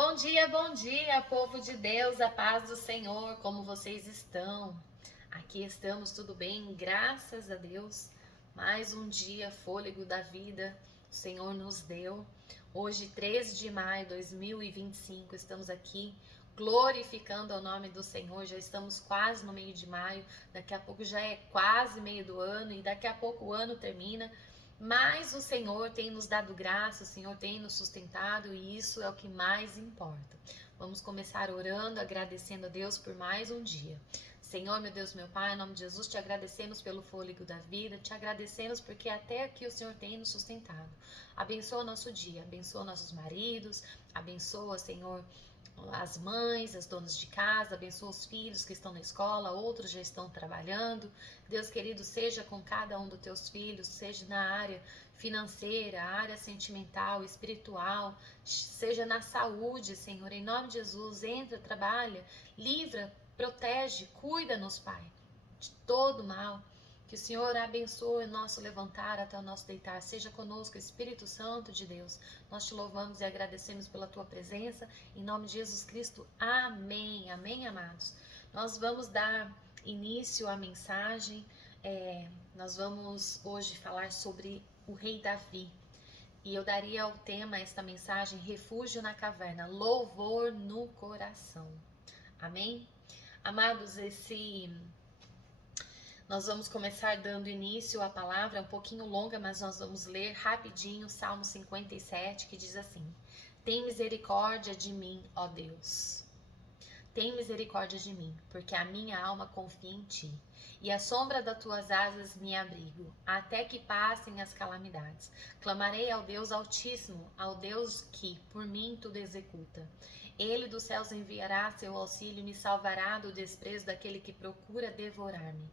Bom dia, povo de Deus, a paz do Senhor, como vocês estão? Aqui estamos tudo bem, graças a Deus. Mais um dia, fôlego da vida, o Senhor nos deu. Hoje, 13 de maio de 2025, estamos aqui glorificando o nome do Senhor. Já estamos quase no meio de maio, daqui a pouco já é quase meio do ano e daqui a pouco o ano termina. Mas o Senhor tem nos dado graça, o Senhor tem nos sustentado e isso é o que mais importa. Vamos começar orando, agradecendo a Deus por mais um dia. Senhor, meu Deus, meu Pai, em nome de Jesus, te agradecemos pelo fôlego da vida, te agradecemos porque até aqui o Senhor tem nos sustentado. Abençoa nosso dia, abençoa nossos maridos, abençoa, Senhor, as mães, as donas de casa, abençoa os filhos que estão na escola, outros já estão trabalhando. Deus querido, seja com cada um dos teus filhos, seja na área financeira, área sentimental, espiritual, seja na saúde, Senhor, em nome de Jesus, entra, trabalha, livra, protege, cuida-nos, Pai, de todo mal. Que o Senhor abençoe o nosso levantar até o nosso deitar. Seja conosco, Espírito Santo de Deus. Nós te louvamos e agradecemos pela tua presença. Em nome de Jesus Cristo. Amém. Amém, amados. Nós vamos dar início à mensagem. Nós vamos hoje falar sobre o rei Davi. E eu daria ao tema esta mensagem: refúgio na caverna, louvor no coração. Amém? Amados, nós vamos começar dando início à palavra, é um pouquinho longa, mas nós vamos ler rapidinho Salmo 57, que diz assim: tem misericórdia de mim, ó Deus. Tem misericórdia de mim, porque a minha alma confia em ti, e à sombra das tuas asas me abrigo, até que passem as calamidades. Clamarei ao Deus Altíssimo, ao Deus que por mim tudo executa. Ele dos céus enviará seu auxílio e me salvará do desprezo daquele que procura devorar-me.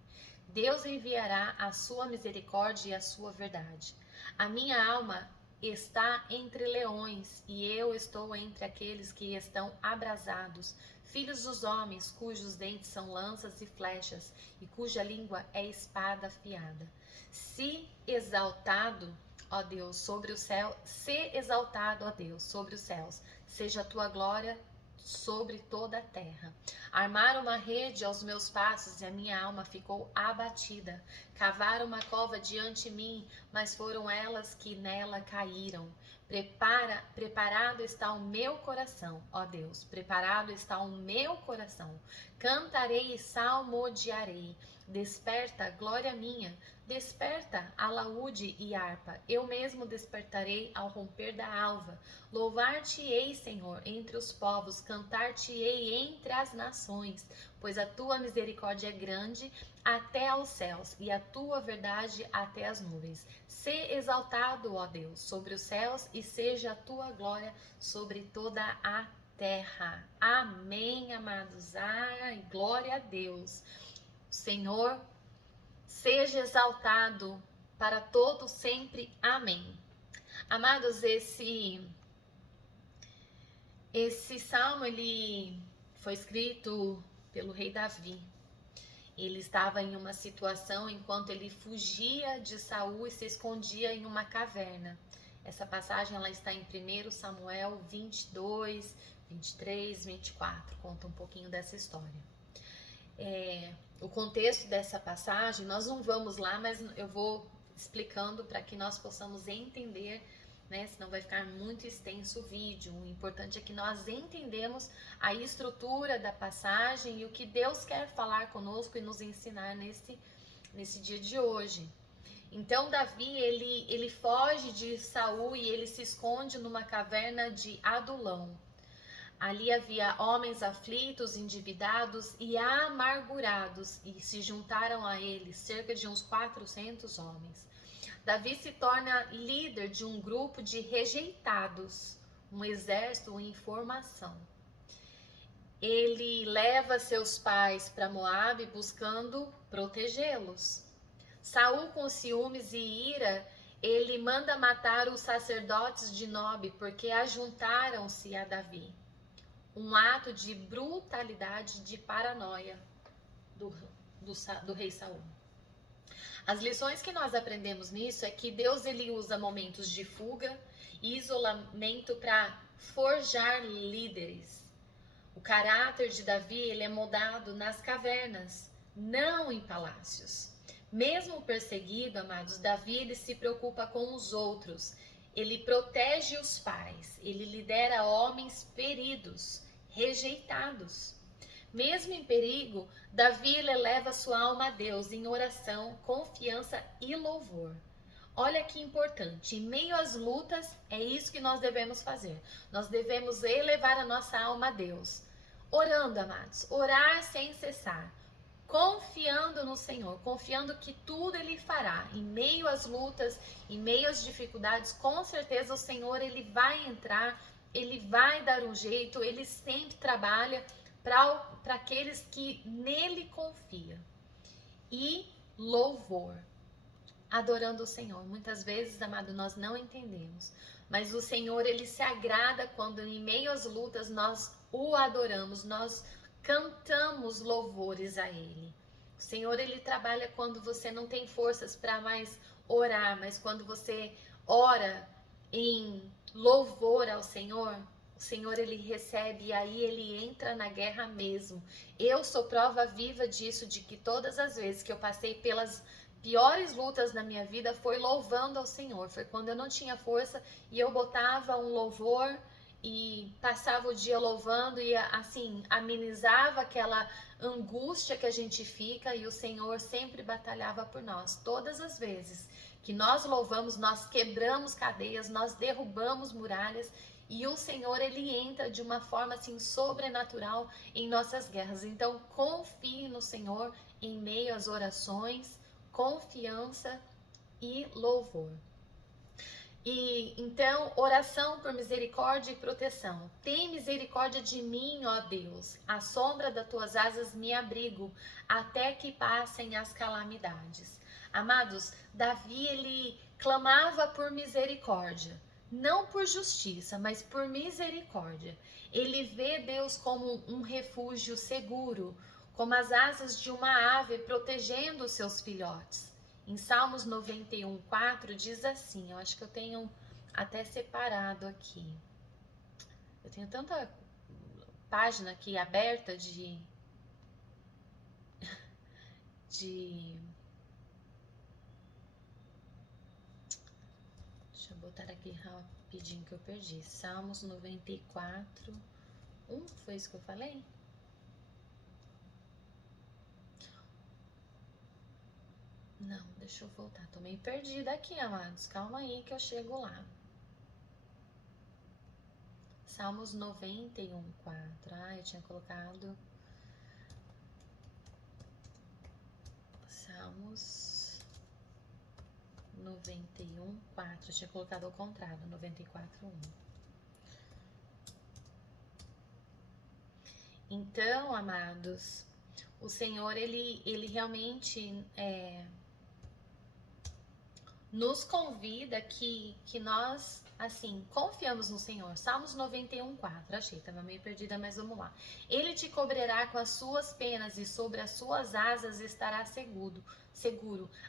Deus enviará a sua misericórdia e a sua verdade. A minha alma está entre leões, e eu estou entre aqueles que estão abrasados, filhos dos homens, cujos dentes são lanças e flechas, e cuja língua é espada afiada. Se exaltado, ó Deus, sobre o céu, se exaltado, ó Deus, sobre os céus, seja a tua glória sobre toda a terra. Armaram uma rede aos meus passos e a minha alma ficou abatida. Cavaram uma cova diante de mim, mas foram elas que nela caíram. Preparado está o meu coração, ó Deus, preparado está o meu coração. Cantarei e salmodiarei. Desperta, glória minha, desperta, alaúde e harpa. Eu mesmo despertarei ao romper da alva. Louvar-te-ei, Senhor, entre os povos, cantar-te-ei entre as nações, pois a tua misericórdia é grande até aos céus e a tua verdade até as nuvens. Se exaltado, ó Deus, sobre os céus, e seja a tua glória sobre toda a terra. Amém, amados. Ai, glória a Deus. Senhor, seja exaltado para todo sempre. Amém. Amados, esse salmo ele foi escrito pelo rei Davi. Ele estava em uma situação enquanto ele fugia de Saul e se escondia em uma caverna. Essa passagem ela está em 1 Samuel 22, 23, 24. Conta um pouquinho dessa história. O contexto dessa passagem, nós não vamos lá, mas eu vou explicando para que nós possamos entender, né? Senão vai ficar muito extenso o vídeo. O importante é que nós entendemos a estrutura da passagem e o que Deus quer falar conosco e nos ensinar nesse dia de hoje. Então Davi, ele foge de Saul e ele se esconde numa caverna de Adulão. Ali havia homens aflitos, endividados e amargurados, e se juntaram a ele cerca de uns 400 homens. Davi se torna líder de um grupo de rejeitados, um exército em formação. Ele leva seus pais para Moabe buscando protegê-los. Saul, com ciúmes e ira, ele manda matar os sacerdotes de Nob porque ajuntaram-se a Davi. Um ato de brutalidade, de paranoia do rei Saul. As lições que nós aprendemos nisso é que Deus ele usa momentos de fuga e isolamento para forjar líderes. O caráter de Davi, ele é moldado nas cavernas, não em palácios. Mesmo perseguido, amados, Davi, ele se preocupa com os outros. Ele protege os pais, ele lidera homens feridos, rejeitados. Mesmo em perigo, Davi eleva sua alma a Deus em oração, confiança e louvor. Olha que importante, em meio às lutas, é isso que nós devemos fazer. Nós devemos elevar a nossa alma a Deus. Orando, amados, orar sem cessar. Confiando no Senhor, confiando que tudo Ele fará. Em meio às lutas, em meio às dificuldades, com certeza o Senhor, Ele vai entrar, Ele vai dar um jeito, Ele sempre trabalha para aqueles que nele confiam. E louvor. Adorando o Senhor. Muitas vezes, amado, nós não entendemos, mas o Senhor, ele se agrada quando em meio às lutas nós o adoramos, nós cantamos louvores a ele. O Senhor, ele trabalha quando você não tem forças para mais orar, mas quando você ora em louvor ao Senhor, o Senhor, ele recebe e aí ele entra na guerra mesmo. Eu sou prova viva disso, de que todas as vezes que eu passei pelas piores lutas na minha vida foi louvando ao Senhor. Foi quando eu não tinha força e eu botava um louvor e passava o dia louvando e assim amenizava aquela angústia que a gente fica, e o Senhor sempre batalhava por nós. Todas as vezes que nós louvamos, nós quebramos cadeias, nós derrubamos muralhas, e o Senhor, ele entra de uma forma assim sobrenatural em nossas guerras. Então confie no Senhor em meio às orações, confiança e louvor. E então, oração por misericórdia e proteção. Tem misericórdia de mim, ó Deus. À sombra das tuas asas me abrigo, até que passem as calamidades. Amados, Davi, ele clamava por misericórdia, não por justiça, mas por misericórdia. Ele vê Deus como um refúgio seguro, como as asas de uma ave protegendo os seus filhotes. Em Salmos 91:4 diz assim, eu acho que eu tenho até separado aqui. Eu tenho tanta página aqui aberta de deixa eu botar aqui rapidinho que eu perdi. Salmos 94, foi isso que eu falei? Não, deixa eu voltar. Tô meio perdida aqui, amados. Calma aí que eu chego lá. Salmos 91:4. Eu tinha colocado Salmos 91:4. Eu tinha colocado ao contrário, 94:1. Então, amados, o Senhor, ele realmente nos convida que nós, assim, confiamos no Senhor. Salmos 91:4, achei, estava meio perdida, mas vamos lá. Ele te cobrirá com as suas penas e sobre as suas asas estará seguro.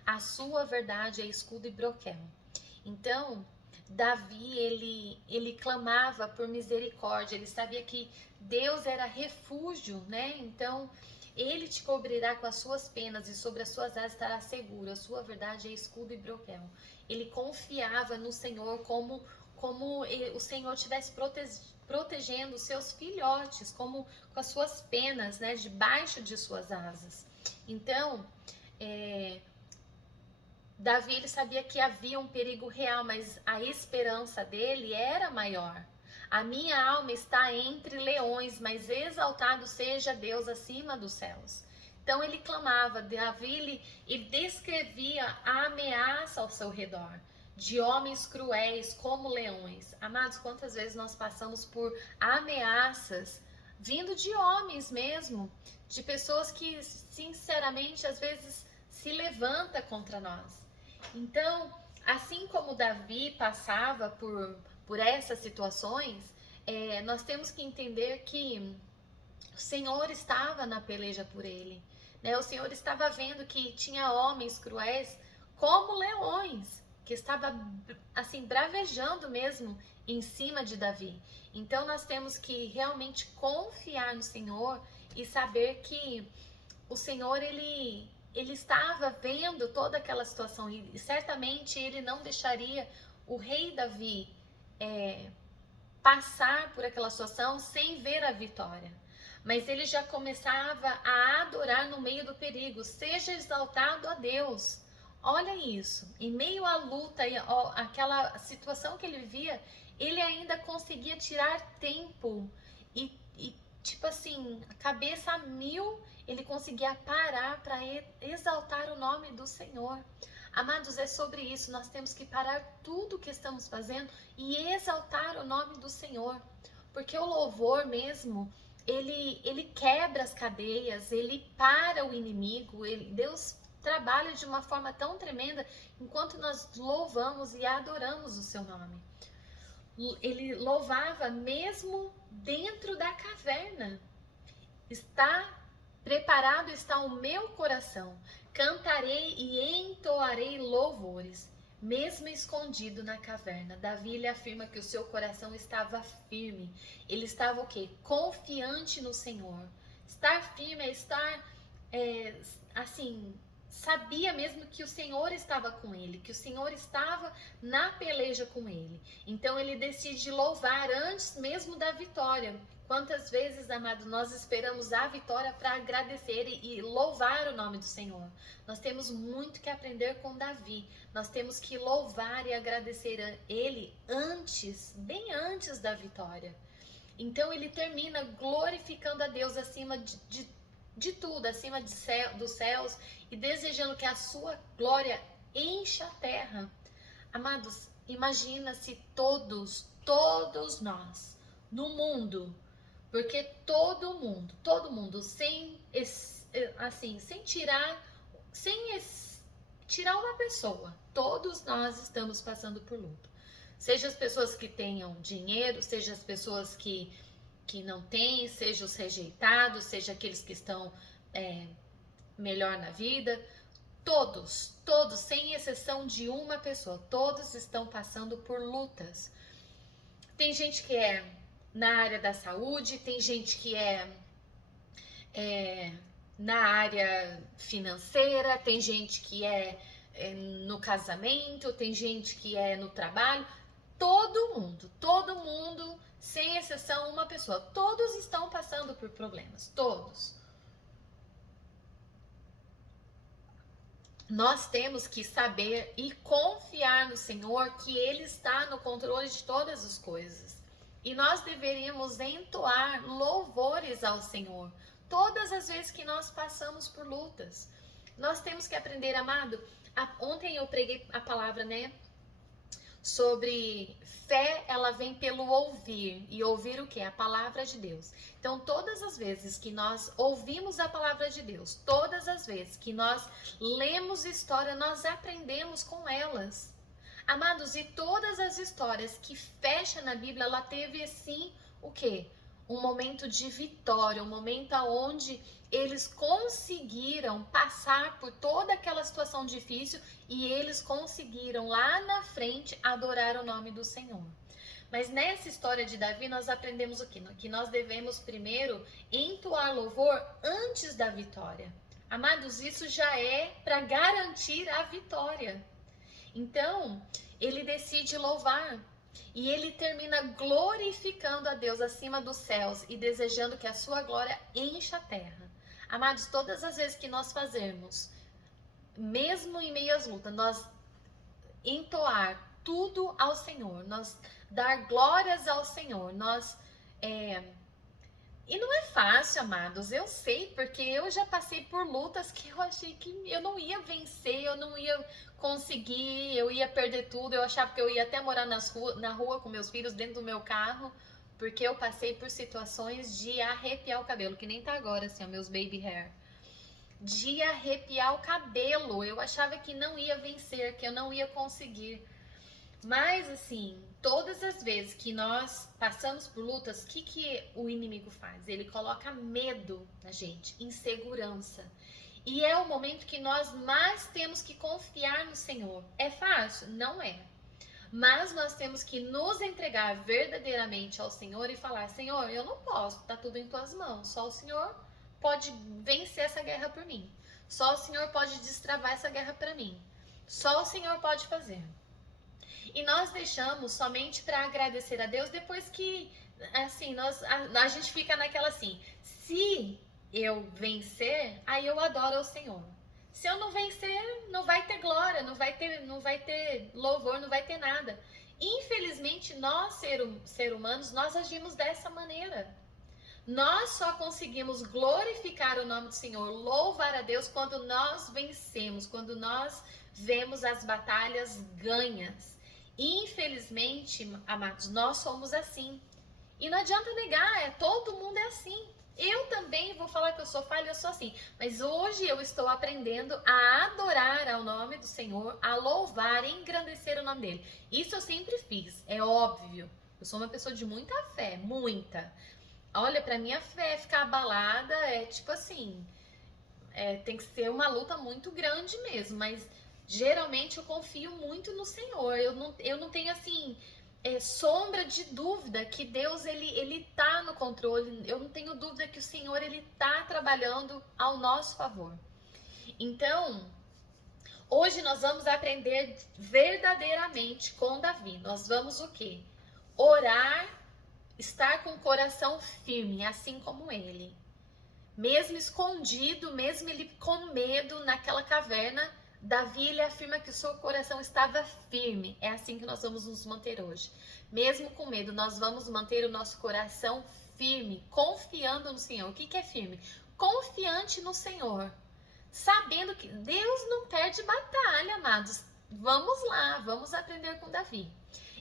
A sua verdade é escudo e broquel. Então, Davi, ele clamava por misericórdia, ele sabia que Deus era refúgio, né? Então, ele te cobrirá com as suas penas e sobre as suas asas estará seguro. A sua verdade é escudo e broquel. Ele confiava no Senhor como o Senhor estivesse protegendo os seus filhotes, como com as suas penas, né? Debaixo de suas asas. Então, Davi, ele sabia que havia um perigo real, mas a esperança dele era maior. A minha alma está entre leões, mas exaltado seja Deus acima dos céus. Então ele clamava, Davi, ele descrevia a ameaça ao seu redor, de homens cruéis como leões. Amados, quantas vezes nós passamos por ameaças vindo de homens mesmo, de pessoas que sinceramente às vezes se levantam contra nós. Então, assim como Davi passava por essas situações, nós temos que entender que o Senhor estava na peleja por ele, né? O Senhor estava vendo que tinha homens cruéis como leões. que estava assim bravejando mesmo em cima de Davi. Então nós temos que realmente confiar no Senhor e saber que o Senhor ele estava vendo toda aquela situação e certamente ele não deixaria o rei Davi passar por aquela situação sem ver a vitória. Mas ele já começava a adorar no meio do perigo. Seja exaltado a Deus. Olha isso. Em meio à luta e aquela situação que ele vivia, ele ainda conseguia tirar tempo e tipo assim, cabeça a mil, ele conseguia parar para exaltar o nome do Senhor. Amados, é sobre isso. Nós temos que parar tudo o que estamos fazendo e exaltar o nome do Senhor. Porque o louvor mesmo, ele quebra as cadeias, ele para o inimigo, Deus trabalha de uma forma tão tremenda enquanto nós louvamos e adoramos o seu nome. Ele louvava mesmo dentro da caverna. Preparado está o meu coração, cantarei e entoarei louvores, mesmo escondido na caverna. Davi lhe afirma que o seu coração estava firme. Ele estava o quê? Confiante no Senhor. Estar firme é estar, assim, sabia mesmo que o Senhor estava com ele, que o Senhor estava na peleja com ele. Então ele decide louvar antes mesmo da vitória. Quantas vezes, amado, nós esperamos a vitória para agradecer e louvar o nome do Senhor. Nós temos muito que aprender com Davi. Nós temos que louvar e agradecer a ele antes, bem antes da vitória. Então ele termina glorificando a Deus acima de tudo, acima dos céus e desejando que a sua glória encha a terra. Amados, imagina se todos nós no mundo, porque todo mundo, sem tirar uma pessoa, todos nós estamos passando por luto. Seja as pessoas que tenham dinheiro, seja as pessoas que não têm, seja os rejeitados, seja aqueles que estão melhor na vida. Todos, sem exceção de uma pessoa, todos estão passando por lutas. Tem gente que é na área da saúde, tem gente que é na área financeira, tem gente que é no casamento, tem gente que é no trabalho. Todo mundo, sem exceção uma pessoa, todos estão passando por problemas, todos. Nós temos que saber e confiar no Senhor que Ele está no controle de todas as coisas. E nós deveríamos entoar louvores ao Senhor todas as vezes que nós passamos por lutas. Nós temos que aprender, amado. Ontem eu preguei a palavra, sobre fé, ela vem pelo ouvir. E ouvir o quê? A palavra de Deus. Então, todas as vezes que nós ouvimos a palavra de Deus, todas as vezes que nós lemos história, nós aprendemos com elas. Amados, e todas as histórias que fecham na Bíblia, ela teve assim, o quê? Um momento de vitória, um momento onde eles conseguiram passar por toda aquela situação difícil e eles conseguiram lá na frente adorar o nome do Senhor. Mas nessa história de Davi nós aprendemos o quê? Que nós devemos primeiro entoar louvor antes da vitória. Amados, isso já é para garantir a vitória. Então, ele decide louvar. E ele termina glorificando a Deus acima dos céus e desejando que a sua glória encha a terra. Amados, todas as vezes que nós fazermos, mesmo em meio às lutas, nós entoar tudo ao Senhor, nós dar glórias ao Senhor, E não é fácil, amados, eu sei, porque eu já passei por lutas que eu achei que eu não ia vencer, eu não ia conseguir, eu ia perder tudo, eu achava que eu ia até morar na rua com meus filhos dentro do meu carro, porque eu passei por situações de arrepiar o cabelo, que nem tá agora, assim, ó, meus baby hair. De arrepiar o cabelo, eu achava que não ia vencer, que eu não ia conseguir. Mas assim, todas as vezes que nós passamos por lutas, o que o inimigo faz? Ele coloca medo na gente, insegurança. E é o momento que nós mais temos que confiar no Senhor. É fácil? Não é. Mas nós temos que nos entregar verdadeiramente ao Senhor e falar: Senhor, eu não posso, tá tudo em tuas mãos. Só o Senhor pode vencer essa guerra por mim. Só o Senhor pode destravar essa guerra para mim. Só o Senhor pode fazer. E nós deixamos somente para agradecer a Deus depois que, assim, a gente fica naquela assim: se eu vencer, aí eu adoro ao Senhor. Se eu não vencer, não vai ter glória, não vai ter louvor, não vai ter nada. Infelizmente, nós, ser humanos, nós agimos dessa maneira. Nós só conseguimos glorificar o nome do Senhor, louvar a Deus quando nós vencemos, quando nós vemos as batalhas ganhas. Infelizmente, amados, nós somos assim. E não adianta negar, todo mundo é assim. Eu também vou falar que eu sou falha, eu sou assim. Mas hoje eu estou aprendendo a adorar ao nome do Senhor, a louvar e engrandecer o nome dele. Isso eu sempre fiz, é óbvio. Eu sou uma pessoa de muita fé, muita. Olha, pra minha fé ficar abalada é tipo assim, tem que ser uma luta muito grande mesmo. Mas geralmente eu confio muito no Senhor. Eu não tenho assim... sombra de dúvida que Deus ele tá no controle. Eu não tenho dúvida que o Senhor ele tá trabalhando ao nosso favor. Então, hoje nós vamos aprender verdadeiramente com Davi. Nós vamos o quê? Orar, estar com o coração firme, assim como ele. Mesmo escondido, mesmo ele com medo naquela caverna, Davi, ele afirma que o seu coração estava firme. É assim que nós vamos nos manter hoje. Mesmo com medo, nós vamos manter o nosso coração firme, confiando no Senhor. O que é firme? Confiante no Senhor. Sabendo que Deus não perde batalha, amados. Vamos lá, vamos aprender com Davi.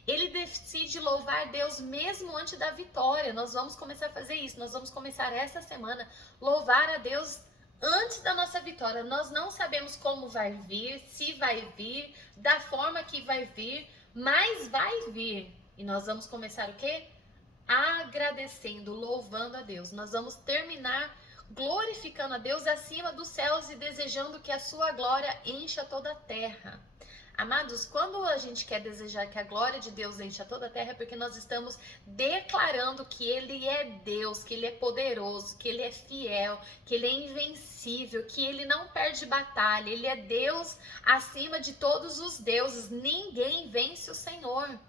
Ele decide louvar Deus mesmo antes da vitória. Nós vamos começar a fazer isso. Nós vamos começar essa semana louvar a Deus antes da nossa vitória. Nós não sabemos como vai vir, se vai vir, da forma que vai vir, mas vai vir. E nós vamos começar o quê? Agradecendo, louvando a Deus. Nós vamos terminar glorificando a Deus acima dos céus e desejando que a sua glória encha toda a terra. Amados, quando a gente quer desejar que a glória de Deus encha toda a terra, é porque nós estamos declarando que Ele é Deus, que Ele é poderoso, que Ele é fiel, que Ele é invencível, que Ele não perde batalha, Ele é Deus acima de todos os deuses. Ninguém vence o Senhor.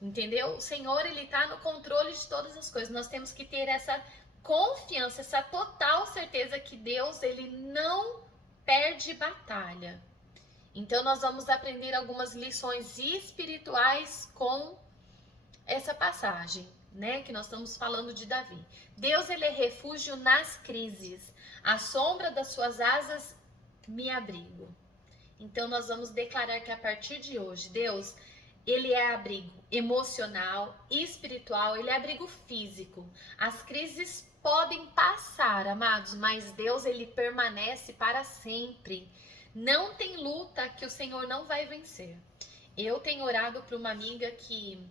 Entendeu? O Senhor, Ele está no controle de todas as coisas. Nós temos que ter essa confiança, essa total certeza que Deus, Ele não perde batalha. Então, nós vamos aprender algumas lições espirituais com essa passagem, né? Que nós estamos falando de Davi. Deus, ele é refúgio nas crises. À sombra das suas asas me abrigo. Então, nós vamos declarar que a partir de hoje, Deus, ele é abrigo emocional, espiritual, ele é abrigo físico. As crises podem passar, amados, mas Deus, ele permanece para sempre. Não tem luta que o Senhor não vai vencer. Eu tenho orado para uma amiga que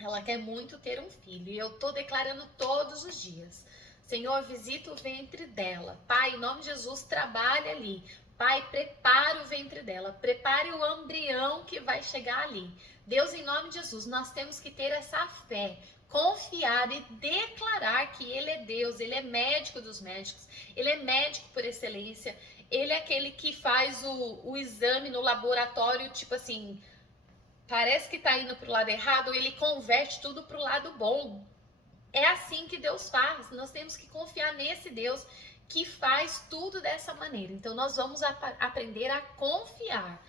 ela quer muito ter um filho. E eu tô declarando todos os dias: Senhor, visita o ventre dela. Pai, em nome de Jesus, trabalha ali. Pai, prepara o ventre dela. Prepare o embrião que vai chegar ali. Deus, em nome de Jesus, nós temos que ter essa fé. Confiar e declarar que Ele é Deus. Ele é médico dos médicos. Ele é médico por excelência. Ele é aquele que faz o exame no laboratório, tipo assim, parece que tá indo pro lado errado, ele converte tudo pro lado bom. É assim que Deus faz. Nós temos que confiar nesse Deus que faz tudo dessa maneira. Então, nós vamos aprender a confiar.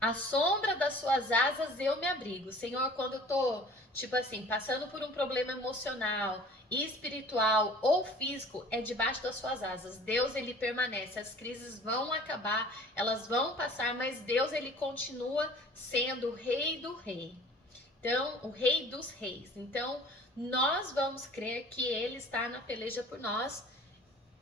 À sombra das suas asas eu me abrigo. Senhor, quando eu tô, tipo assim, passando por um problema emocional, espiritual ou físico, é debaixo das suas asas. Deus, ele permanece. As crises vão acabar, elas vão passar, mas Deus, ele continua sendo o rei do rei. Então, o rei dos reis. Então, nós vamos crer que ele está na peleja por nós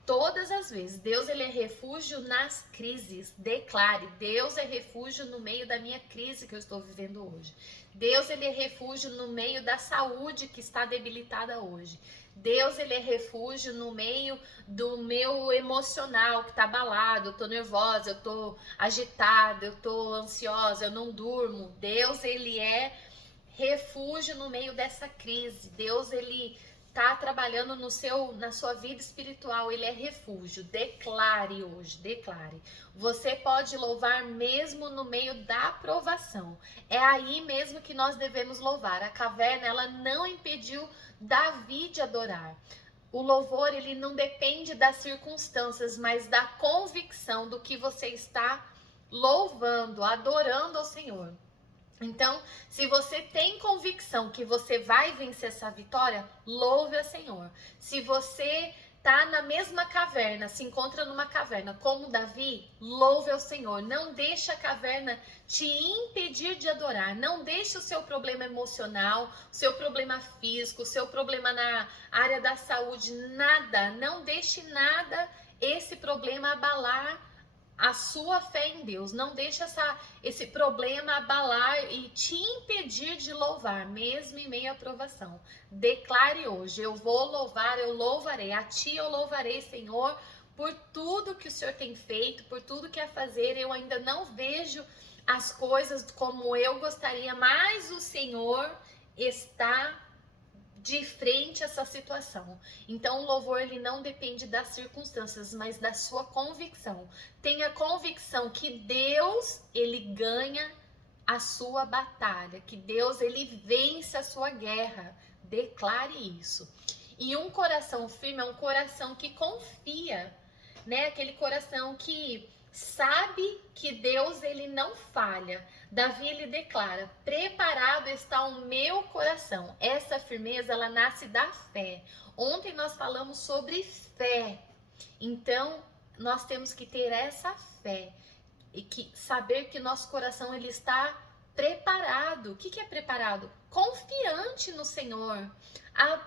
todas as vezes. Deus, ele é refúgio nas crises. Declare: Deus é refúgio no meio da minha crise que eu estou vivendo hoje. Deus, ele é refúgio no meio da saúde que está debilitada hoje. Deus, ele é refúgio no meio do meu emocional que tá abalado, eu tô nervosa, eu tô agitada, eu tô ansiosa, eu não durmo. Deus, ele é refúgio no meio dessa crise. Deus, ele tá trabalhando na sua vida espiritual, ele é refúgio. Declare hoje, declare. Você pode louvar mesmo no meio da provação. É aí mesmo que nós devemos louvar. A caverna, ela não impediu Davi de adorar. O louvor, ele não depende das circunstâncias, mas da convicção do que você está louvando, adorando ao Senhor. Então, se você tem convicção que você vai vencer essa vitória, louve ao Senhor. Se você tá na mesma caverna, se encontra numa caverna como Davi, louve ao Senhor. Não deixe a caverna te impedir de adorar. Não deixe o seu problema emocional, o seu problema físico, o seu problema na área da saúde, nada. Não deixe nada esse problema abalar a sua fé em Deus. Não deixe esse problema abalar e te impedir de louvar, mesmo em meio à provação. Declare hoje: eu vou louvar, eu louvarei. A ti eu louvarei, Senhor, por tudo que o Senhor tem feito, por tudo que é fazer. Eu ainda não vejo as coisas como eu gostaria, mas o Senhor está de frente a essa situação. Então o louvor, ele não depende das circunstâncias, mas da sua convicção. Tenha convicção que Deus, ele ganha a sua batalha, que Deus, ele vence a sua guerra. Declare isso. E um coração firme é um coração que confia, né? Aquele coração que sabe que Deus, ele não falha. Davi, ele declara: preparado está o meu coração. Essa firmeza, ela nasce da fé. Ontem nós falamos sobre fé. Então, nós temos que ter essa fé e saber que nosso coração, ele está preparado. O que é preparado? Confiante no Senhor.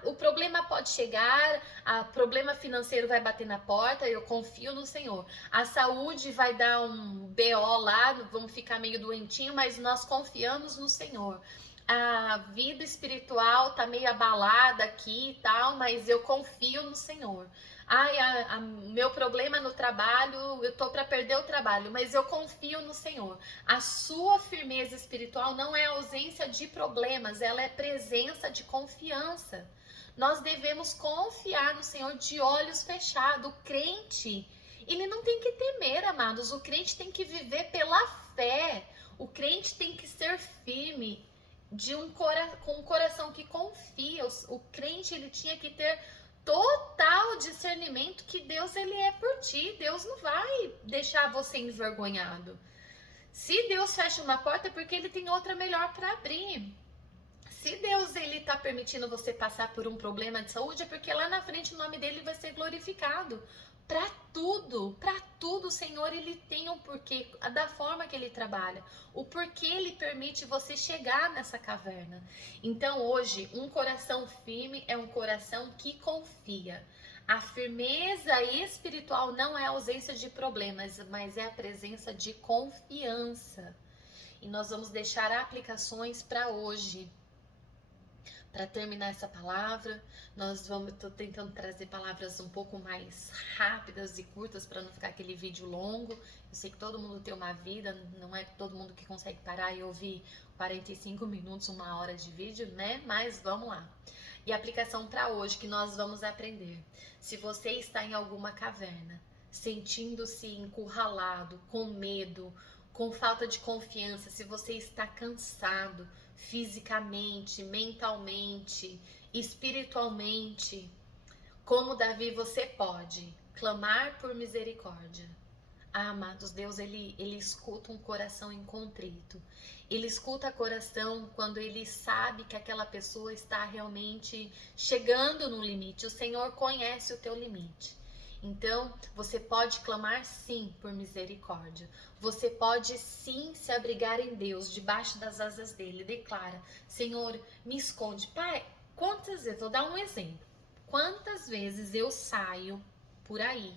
O problema pode chegar, o problema financeiro vai bater na porta, eu confio no Senhor. A saúde vai dar um BO lá, vamos ficar meio doentinho, mas nós confiamos no Senhor. A vida espiritual tá meio abalada aqui e tal, mas eu confio no Senhor. Ai, meu problema no trabalho, eu tô para perder o trabalho, mas eu confio no Senhor. A sua firmeza espiritual não é ausência de problemas, ela é presença de confiança. Nós devemos confiar no Senhor de olhos fechados. O crente, ele não tem que temer, amados. O crente tem que viver pela fé. O crente tem que ser firme, com um coração que confia. O crente, ele tinha que ter total discernimento que Deus, ele é por ti. Deus não vai deixar você envergonhado. Se Deus fecha uma porta é porque ele tem outra melhor para abrir. Se Deus, ele tá permitindo você passar por um problema de saúde, é porque lá na frente o nome dele vai ser glorificado. Para tudo, o Senhor, ele tem um porquê, da forma que ele trabalha, o porquê ele permite você chegar nessa caverna. Então hoje, um coração firme é um coração que confia. A firmeza espiritual não é a ausência de problemas, mas é a presença de confiança. E nós vamos deixar aplicações para hoje. Para terminar essa palavra, tô tentando trazer palavras um pouco mais rápidas e curtas para não ficar aquele vídeo longo. Eu sei que todo mundo tem uma vida, não é todo mundo que consegue parar e ouvir 45 minutos, 1 hora de vídeo, né? Mas vamos lá. E a aplicação para hoje que nós vamos aprender. Se você está em alguma caverna, sentindo-se encurralado, com medo, com falta de confiança, se você está cansado, fisicamente, mentalmente, espiritualmente, como Davi, você pode clamar por misericórdia. Amados, Deus, ele escuta um coração incontrito. Ele escuta coração quando ele sabe que aquela pessoa está realmente chegando no limite. O Senhor conhece o teu limite. Então, você pode clamar sim por misericórdia. Você pode sim se abrigar em Deus, debaixo das asas dele. Declara: Senhor, me esconde. Pai, quantas vezes, vou dar um exemplo. Quantas vezes eu saio por aí,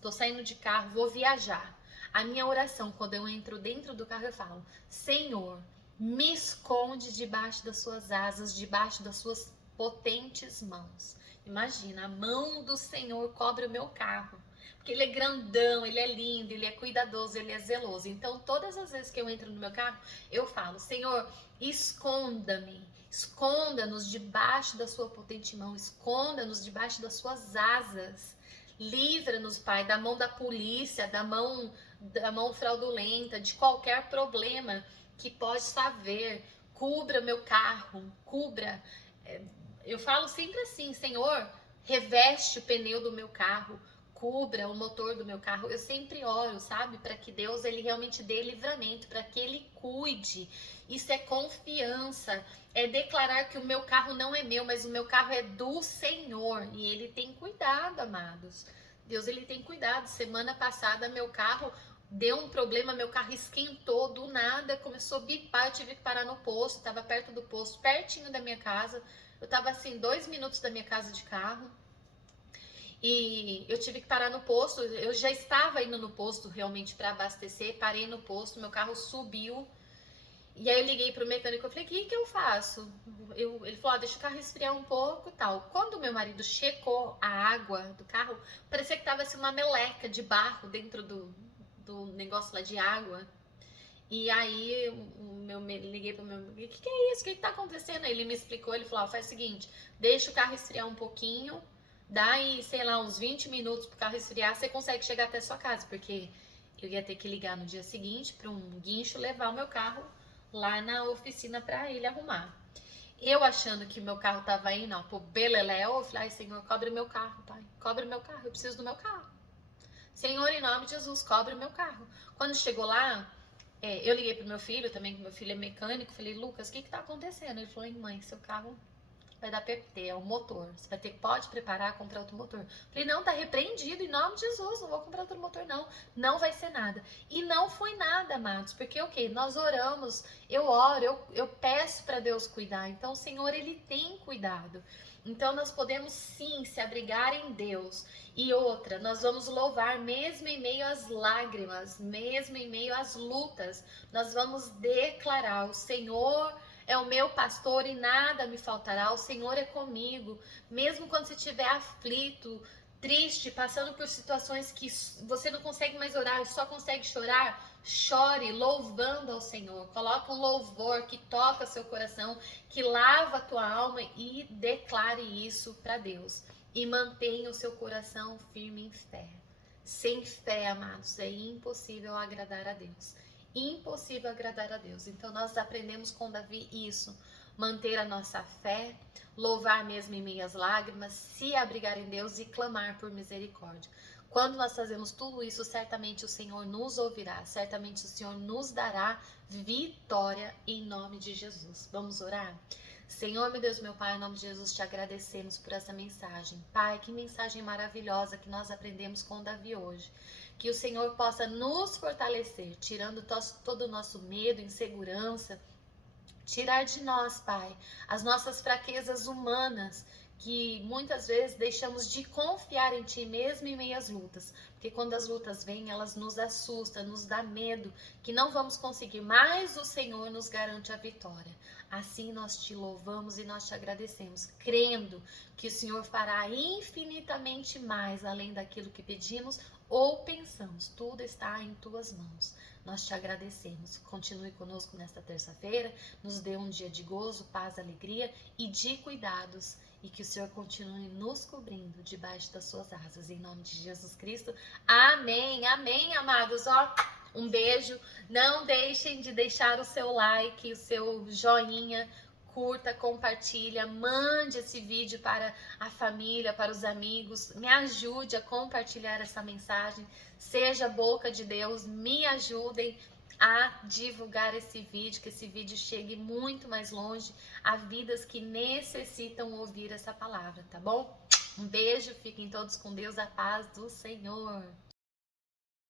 tô saindo de carro, vou viajar. A minha oração, quando eu entro dentro do carro, eu falo: Senhor, me esconde debaixo das suas asas, debaixo das suas potentes mãos. Imagina, a mão do Senhor cobre o meu carro. Porque ele é grandão, ele é lindo, ele é cuidadoso, ele é zeloso. Então, todas as vezes que eu entro no meu carro, eu falo: Senhor, esconda-me, esconda-nos debaixo da sua potente mão, esconda-nos debaixo das suas asas. Livra-nos, Pai, da mão da polícia, da mão fraudulenta, de qualquer problema que possa haver. Cubra meu carro, cubra. Eu falo sempre assim: Senhor, reveste o pneu do meu carro, cubra o motor do meu carro. Eu sempre oro, sabe, para que Deus ele realmente dê livramento, para que ele cuide. Isso é confiança, é declarar que o meu carro não é meu, mas o meu carro é do Senhor e ele tem cuidado, amados. Deus ele tem cuidado. Semana passada meu carro deu um problema, meu carro esquentou do nada, começou a bipar, eu tive que parar no posto, estava perto do posto, pertinho da minha casa. Eu estava assim, 2 minutos da minha casa de carro. E eu tive que parar no posto. Eu já estava indo no posto realmente para abastecer. Parei no posto, meu carro subiu. E aí eu liguei pro mecânico, eu falei: o que eu faço? Ele falou: deixa o carro esfriar um pouco e tal. Quando meu marido checou a água do carro, parecia que tava assim uma meleca de barro dentro do negócio lá de água. E aí liguei pro meu amigo: o que é isso? O que tá acontecendo? Aí ele me explicou, ele falou: faz o seguinte, deixa o carro esfriar um pouquinho, dá aí, sei lá, uns 20 minutos pro carro esfriar, você consegue chegar até sua casa, porque eu ia ter que ligar no dia seguinte para um guincho levar o meu carro lá na oficina para ele arrumar. Eu achando que meu carro tava indo, ó, pro beleléu, eu falei: ai, Senhor, cobre meu carro, Pai, cobre meu carro, eu preciso do meu carro. Senhor, em nome de Jesus, cobre meu carro. Quando chegou lá, eu liguei pro meu filho também, que meu filho é mecânico, falei: Lucas, o que tá acontecendo? Ele falou: mãe, seu carro vai dar PT, é o motor. Você vai ter que, pode preparar, comprar outro motor. Falei: não, tá repreendido, em nome de Jesus, não vou comprar outro motor, não. Não vai ser nada. E não foi nada, amados, porque o que? Nós oramos, eu oro, eu peço para Deus cuidar. Então o Senhor, ele tem cuidado. Então nós podemos sim se abrigar em Deus. E outra, nós vamos louvar mesmo em meio às lágrimas, mesmo em meio às lutas. Nós vamos declarar: o Senhor é o meu pastor e nada me faltará. O Senhor é comigo. Mesmo quando você estiver aflito, triste, passando por situações que você não consegue mais orar, só consegue chorar, chore louvando ao Senhor. Coloca um louvor que toca seu coração, que lava a tua alma, e declare isso para Deus. E mantenha o seu coração firme em fé. Sem fé, amados, é impossível agradar a Deus. Impossível agradar a Deus. Então nós aprendemos com Davi isso: manter a nossa fé, louvar mesmo em meio às lágrimas, se abrigar em Deus e clamar por misericórdia. Quando nós fazemos tudo isso, certamente o Senhor nos ouvirá, certamente o Senhor nos dará vitória em nome de Jesus. Vamos orar? Senhor, meu Deus, meu Pai, em nome de Jesus, te agradecemos por essa mensagem. Pai, que mensagem maravilhosa que nós aprendemos com Davi hoje. Que o Senhor possa nos fortalecer, tirando todo o nosso medo, insegurança, tirar de nós, Pai, as nossas fraquezas humanas, que muitas vezes deixamos de confiar em Ti mesmo em meio às lutas, porque quando as lutas vêm, elas nos assustam, nos dá medo, que não vamos conseguir, mas o Senhor nos garante a vitória. Assim nós Te louvamos e nós Te agradecemos, crendo que o Senhor fará infinitamente mais além daquilo que pedimos ou pensamos. Tudo está em Tuas mãos. Nós Te agradecemos. Continue conosco nesta terça-feira, nos dê um dia de gozo, paz, alegria e de cuidados, e que o Senhor continue nos cobrindo debaixo das suas asas, em nome de Jesus Cristo. Amém, amém, amados. Ó, um beijo. Não deixem de deixar o seu like, o seu joinha, curta, compartilha, mande esse vídeo para a família, para os amigos, me ajude a compartilhar essa mensagem, seja a boca de Deus, me ajudem a divulgar esse vídeo, que esse vídeo chegue muito mais longe a vidas que necessitam ouvir essa palavra, tá bom? Um beijo, fiquem todos com Deus, a paz do Senhor.